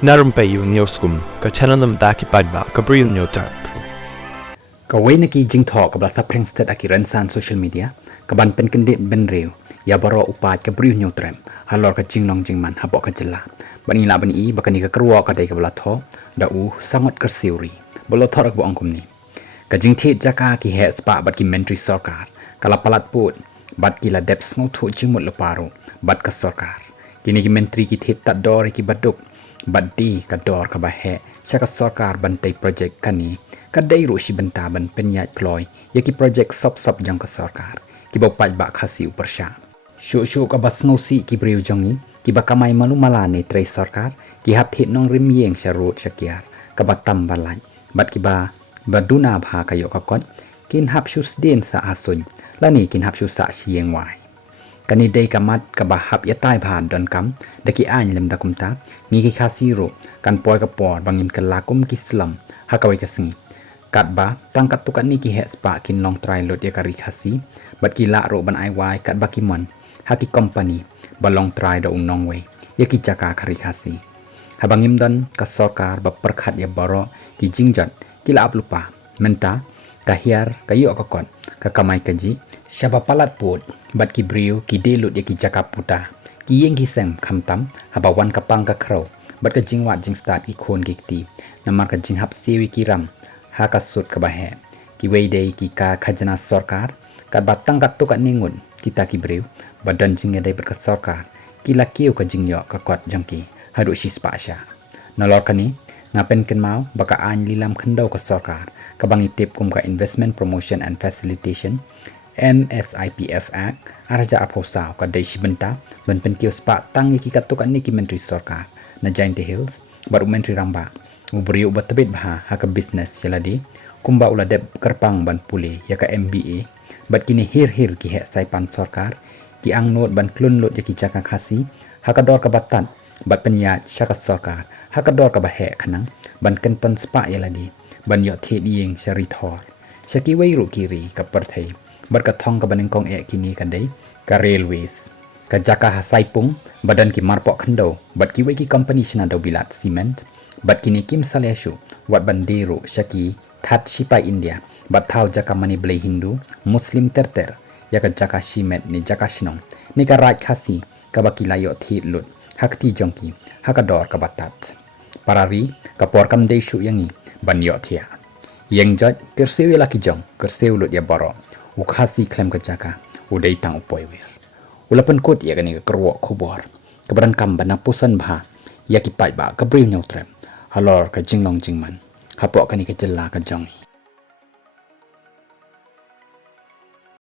narum payu nioskum ka chananam daki padba ka briu nyota Kawai naki jing thok kabla sa prankster akiran san social media kaban pen kendit ben rew ya baro upat ka briu nyotrem halor ka jinglong jingman habok ka jela bani la bani i bakani ka kerwa ka dai kabla tho da u sangot ka siuri bolo thorak bo angkum ni ka jing the jaka ki he spa bat ki mentri sarkar kala palat put bat ki la dep sngo thu jingmut le paro bat ka sarkar kini ki mentri ki the tat dor ki baduk baddi ka dor ka ba he chaka sarkar bantai project kani kadai ru si benta ban penyat ploy yaki project sop jang ka sarkar ki bok pat ba khasi uparsha shu ka bas ngosi ki briu jongi ki ba kamai malu mala ne tre sarkar ki hap thit nong rim yeng sharut shakyar ka batam balai bat ki ba baduna bha ka yo ka kon kin hap shu sden sa asun lani kin hap shu sa chieng wai kani dei kamat ka ba hap ya tai bhan don kam daki an lem da kumta ngi ki khasi ro kan poy ka por bangin ka lakum ki slam hakawai ka singi kat ba tangkat tukat ni ki he spa kin long try lot ya kari khasi bat ki la ro ban ai wai kat ba ki mon haki company ba long try da unong we ya ki jaka kari khasi habangim dan ka sarkar ba perkhat ya baro ki jingjat ki la lupa menta ka hiar ka yo ka kon ka kamai ka ji shaba palat pot bat ki briu ki delut ya ki jaka puta ki yeng ki sem khamtam haba wan ka pang ka khro bat ka jingwa jing start ki khon ki ti namar ka jing hap sewi ki ram haka sut ka bahe ki weidei ki ka khajana sarkar ka batang ka to ka ningun kita ki breu badan jing dei ber ka sarkar ki la kiu ka jingyo ka kwat jangki hadu shi spasha nalor kani ngapen ken mau baka an lilam khandau ka sarkar ka bangi tip kum ka investment promotion and facilitation MSIPF Act araja aphosa ka dei shibenta ban pen kiu spa tang ki ka to ka ni ki mentri sarkar na Giant Hills baru mentri ramba ubri ubat tebet bah haka business yaladi kumba ula deb kerpang ban puli yaka MBA bat kini hir ki he saipan sarkar ki ang not ban klun lot yaki jaka khasi haka dor ka batan bat penya shaka sarkar haka dor ka bahe khanang ban kenton spa yaladi ban yo the yeng shari thor shaki wei ru kiri ka parthai bat ka thong ka baneng kong e kini ka dei ka railways ka jaka hasaipung badan ki marpok khando bat ki wei ki company shina do bilat cement bat kini kim saleshu wat bandiru shaki that shipai India bat thau jaka mani blai Hindu Muslim terter yaka jaka shimet ni jaka shinong ni ka raj khasi ka bakila yo thi lut hakti jongki hakador ka batat parari ka por kam dei shu yangi ban yo thia yang jat kersewi laki jong kersew lut ya baro u khasi klem ka jaka u dei tang upoi wir ulapan kot ya gani ka kerwo khubor kebaran kam bana pusan bha yaki pai ba ka briu nyautrem halor ka jinglong jingman hapok kani ka jella ka jongi